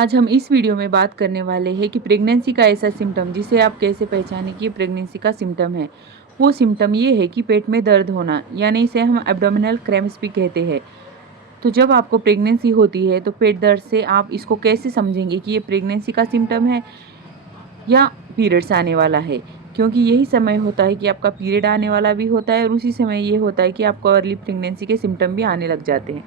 आज हम इस वीडियो में बात करने वाले हैं कि प्रेगनेंसी का ऐसा सिम्टम जिसे आप कैसे पहचानें कि ये प्रेगनेंसी का सिम्टम है। वो सिम्टम ये है कि पेट में दर्द होना, यानी इसे हम एब्डोमिनल क्रैम्प्स भी कहते हैं। तो जब आपको प्रेगनेंसी होती है तो पेट दर्द से आप इसको कैसे समझेंगे कि ये प्रेगनेंसी का सिम्टम है या पीरियड्स आने वाला है, क्योंकि यही समय होता है कि आपका पीरियड आने वाला भी होता है और उसी समय ये होता है कि आपको अर्ली प्रेगनेंसी के सिम्टम भी आने लग जाते हैं,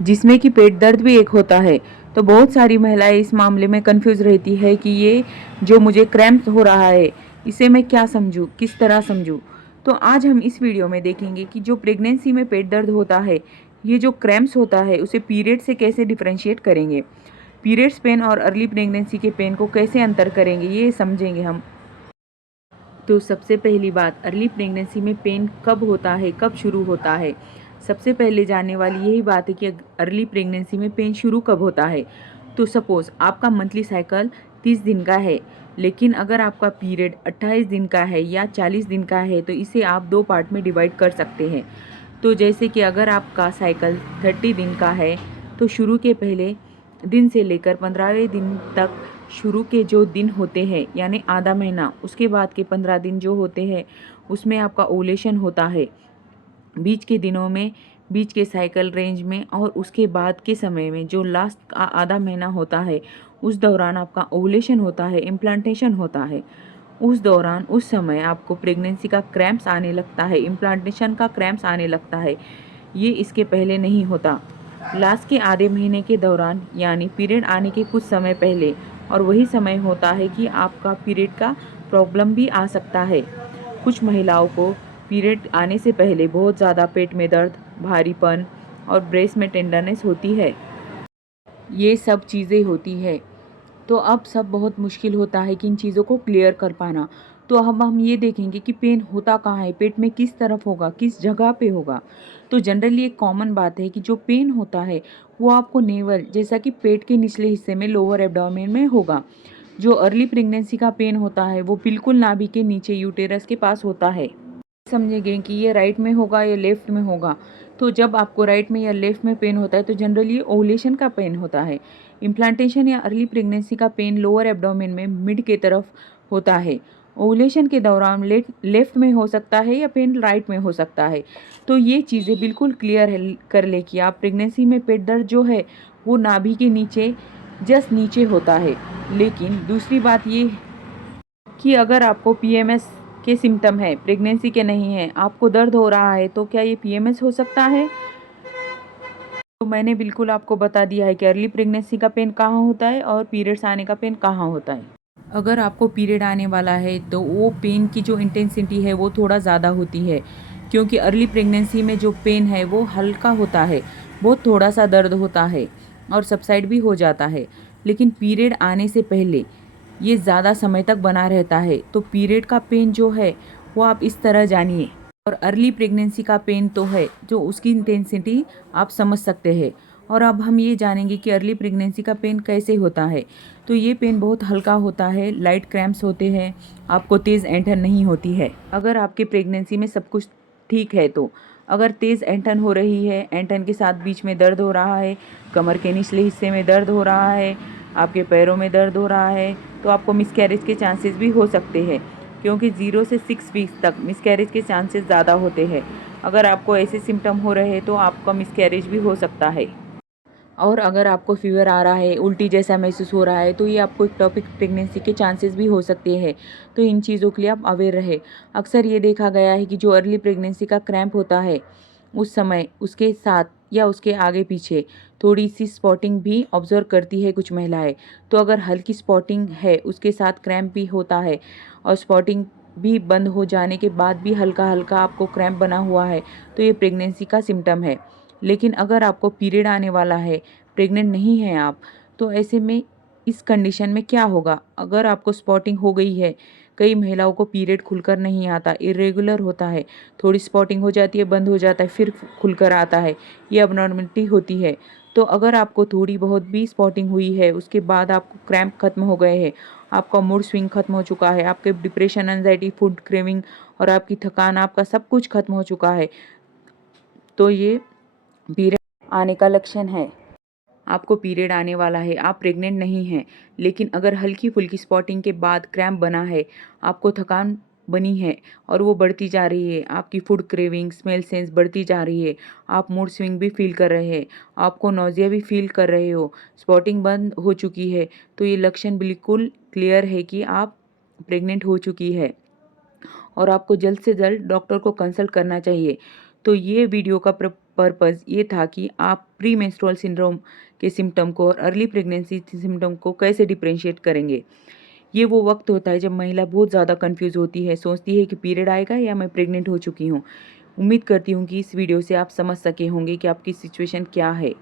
जिसमें कि पेट दर्द भी एक होता है। तो बहुत सारी महिलाएं इस मामले में कंफ्यूज रहती है कि ये जो मुझे क्रैम्प्स हो रहा है इसे मैं क्या समझूं, किस तरह समझूं। तो आज हम इस वीडियो में देखेंगे कि जो प्रेगनेंसी में पेट दर्द होता है, ये जो क्रैम्प्स होता है, उसे पीरियड से कैसे डिफरेंशिएट करेंगे, पीरियड्स पेन और अर्ली प्रेगनेंसी के पेन को कैसे अंतर करेंगे, ये समझेंगे हम। तो सबसे पहली बात, अर्ली प्रेगनेंसी में पेन कब होता है, कब शुरू होता है। सबसे पहले जानने वाली यही बात है कि अर्ली प्रेगनेंसी में पेन शुरू कब होता है। तो सपोज़ आपका मंथली साइकिल 30 दिन का है, लेकिन अगर आपका पीरियड 28 दिन का है या 40 दिन का है तो इसे आप दो पार्ट में डिवाइड कर सकते हैं। तो जैसे कि अगर आपका साइकिल 30 दिन का है तो शुरू के पहले दिन से लेकर 15वें दिन तक शुरू के जो दिन होते हैं यानी आधा महीना, उसके बाद के 15 दिन जो होते हैं उसमें आपका ओव्यूलेशन होता है। बीच के दिनों में, बीच के साइकिल रेंज में और उसके बाद के समय में जो लास्ट का आधा महीना होता है उस दौरान आपका ओव्यूलेशन होता है, इम्प्लांटेशन होता है। उस दौरान उस समय आपको प्रेगनेंसी का क्रैम्प्स आने लगता है, इम्प्लांटेशन का क्रैम्प्स आने लगता है। ये इसके पहले नहीं होता। लास्ट के आधे महीने के दौरान यानी पीरियड आने के कुछ समय पहले, और वही समय होता है कि आपका पीरियड का प्रॉब्लम भी आ सकता है। कुछ महिलाओं को पीरियड आने से पहले बहुत ज़्यादा पेट में दर्द, भारीपन और ब्रेस्ट में टेंडरनेस होती है। ये सब चीज़ें होती है। तो अब सब बहुत मुश्किल होता है कि इन चीज़ों को क्लियर कर पाना। तो अब हम ये देखेंगे कि पेन होता कहाँ है, पेट में किस तरफ होगा, किस जगह पे होगा। तो जनरली एक कॉमन बात है कि जो पेन होता है वो आपको नेवल, जैसा कि पेट के निचले हिस्से में, लोअर एब्डोमेन में होगा। जो अर्ली प्रेगनेंसी का पेन होता है वो बिल्कुल नाभि के नीचे यूटेरस के पास होता है। समझेंगे कि ये राइट में होगा या लेफ्ट में होगा। तो जब आपको राइट में या लेफ्ट में पेन होता है तो जनरली ओवुलेशन का पेन होता है। इम्प्लांटेशन या अर्ली प्रेगनेंसी का पेन लोअर एब्डोमेन में मिड के तरफ होता है। ओवुलेशन के दौरान लेफ्ट में हो सकता है या पेन राइट में हो सकता है। तो ये चीज़ें बिल्कुल क्लियर कर ले कि आप प्रेगनेंसी में पेट दर्द जो है वो नाभि के नीचे, जस्ट नीचे होता है। लेकिन दूसरी बात ये कि अगर आपको पीएमएस के सिम्टम है, प्रेगनेंसी के नहीं है, आपको दर्द हो रहा है, तो क्या ये पीएमएस हो सकता है। तो मैंने बिल्कुल आपको बता दिया है कि अर्ली प्रेगनेंसी का पेन कहाँ होता है और पीरियड्स आने का पेन कहाँ होता है। अगर आपको पीरियड आने वाला है तो वो पेन की जो इंटेंसिटी है वो थोड़ा ज़्यादा होती है, क्योंकि अर्ली प्रेगनेंसी में जो पेन है वो हल्का होता है, बहुत थोड़ा सा दर्द होता है और सबसाइड भी हो जाता है। लेकिन पीरियड आने से पहले ये ज़्यादा समय तक बना रहता है। तो पीरियड का पेन जो है वो आप इस तरह जानिए, और अर्ली प्रेगनेंसी का पेन तो है जो उसकी इंटेंसिटी आप समझ सकते हैं। और अब हम ये जानेंगे कि अर्ली प्रेगनेंसी का पेन कैसे होता है। तो ये पेन बहुत हल्का होता है, लाइट क्रैम्प्स होते हैं, आपको तेज़ ऐंठन नहीं होती है। अगर आपके प्रेगनेंसी में सब कुछ ठीक है तो अगर तेज़ ऐंठन हो रही है, ऐंठन के साथ बीच में दर्द हो रहा है, कमर के निचले हिस्से में दर्द हो रहा है, आपके पैरों में दर्द हो रहा है, तो आपको मिसकैरेज के चांसेस भी हो सकते हैं, क्योंकि 0 से 6 वीक्स तक मिसकैरेज के चांसेस ज़्यादा होते हैं। अगर आपको ऐसे सिम्टम हो रहे हैं तो आपका मिसकैरेज भी हो सकता है। और अगर आपको फीवर आ रहा है, उल्टी जैसा महसूस हो रहा है, तो ये आपको इक्टोपिक प्रेगनेंसी के चांसेस भी हो सकते हैं। तो इन चीज़ों के लिए आप अवेयर रहे। अक्सर ये देखा गया है कि जो अर्ली प्रेगनेंसी का क्रैम्प होता है उस समय उसके साथ या उसके आगे पीछे थोड़ी सी स्पॉटिंग भी ऑब्जर्व करती है कुछ महिलाएं। तो अगर हल्की स्पॉटिंग है उसके साथ क्रैम्प भी होता है और स्पॉटिंग भी बंद हो जाने के बाद भी हल्का हल्का आपको क्रैम्प बना हुआ है, तो ये प्रेगनेंसी का सिम्टम है। लेकिन अगर आपको पीरियड आने वाला है, प्रेग्नेंट नहीं हैं आप, तो ऐसे में इस कंडीशन में क्या होगा। अगर आपको स्पॉटिंग हो गई है, कई महिलाओं को पीरियड खुलकर नहीं आता, इरेगुलर होता है, थोड़ी स्पॉटिंग हो जाती है, बंद हो जाता है, फिर खुलकर आता है, ये अबनॉर्मलिटी होती है। तो अगर आपको थोड़ी बहुत भी स्पॉटिंग हुई है, उसके बाद आपको क्रैम्प खत्म हो गए हैं, आपका मूड स्विंग खत्म हो चुका है, आपके डिप्रेशन, एंजाइटी, फूड क्रेविंग और आपकी थकान, आपका सब कुछ खत्म हो चुका है, तो ये पीरियड आने का लक्षण है। आपको पीरियड आने वाला है, आप प्रेग्नेंट नहीं हैं, लेकिन अगर हल्की फुल्की स्पॉटिंग के बाद क्रैम्प बना है, आपको थकान बनी है और वो बढ़ती जा रही है, आपकी फूड क्रेविंग, स्मेल सेंस बढ़ती जा रही है, आप मूड स्विंग भी फील कर रहे हैं, आपको नौजिया भी फील कर रहे हो, स्पॉटिंग बंद हो चुकी है, तो ये लक्षण बिल्कुल क्लियर है कि आप प्रेग्नेंट हो चुकी है और आपको जल्द से जल्द डॉक्टर को कंसल्ट करना चाहिए। तो ये वीडियो का पर्पज़ ये था कि आप प्री मेंस्ट्रुअल सिंड्रोम के सिम्टम को और अर्ली प्रेगनेंसी सिम्टम को कैसे डिफरेंशिएट करेंगे। ये वो वक्त होता है जब महिला बहुत ज़्यादा कंफ्यूज होती है, सोचती है कि पीरियड आएगा या मैं प्रेग्नेंट हो चुकी हूँ। उम्मीद करती हूँ कि इस वीडियो से आप समझ सके होंगे कि आपकी सिचुएशन क्या है।